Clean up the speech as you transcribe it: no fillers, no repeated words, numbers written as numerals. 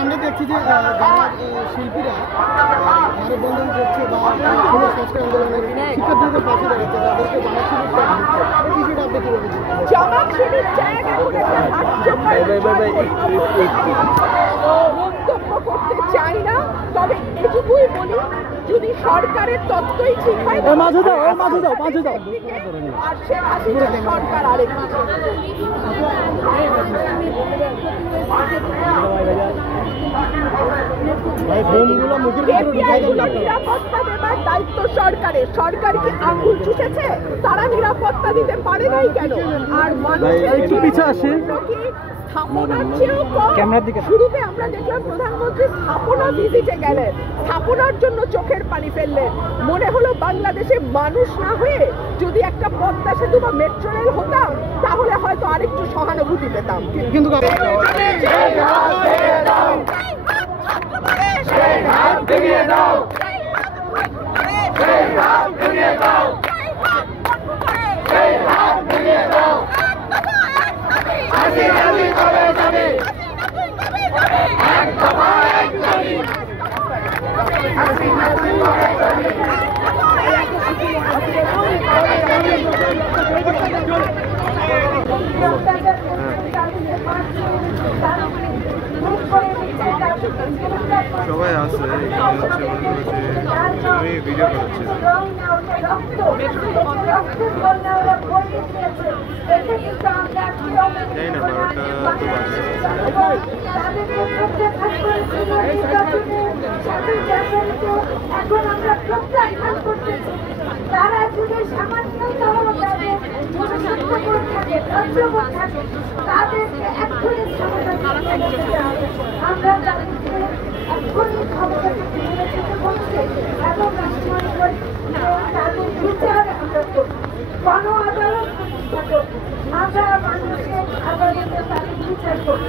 আমরা দেখছি যে যারা শিল্পীরা মানববন্ধন করছে বা সংস্কার আন্দোলনের শিক্ষার্থীদের পাশে দাঁড়াচ্ছে তাদেরকে জামাত শিবির মন্তব্য করতে চাই না, তবে এটুকুই বলি যদি সরকারের তত্ত্বই ঠিক হয় আর শেখ হাসিনা সরকার আরেকটি নিরাপত্তা দেবার দায়িত্ব সরকারের। সরকারকে আঙুল চুষেছে, তারা নিরাপত্তা দিতে পারে নাই কেন? আর মানুষের স্থাপনার চেয়েও কম। শুরুতে আমরা দেখলাম প্রধানমন্ত্রী স্থাপনা ভিজিটে গেলেন, স্থাপনার জন্য চোখের পানি ফেললেন। মনে হলো বাংলাদেশে মানুষ না হয়ে যদি একটা পদ্মা সেতু বা মেট্রো রেল হতাম তাহলে হয়তো আরেকটু সহানুভূতি পেতাম। কিন্তু সবাই আছে আমি ভিডিও করছি জানি না 12টা তারা যদি সামান্য তাদেরকে এক্ষুনি আমরা তাদেরকে এক্ষুনি ক্ষমতা থেকে বলছে এবং তাদের বিচার আমরা করি, গণ আদালত প্রতিষ্ঠা করি, আমরা মানুষের আদালতে তাদের বিচার করি।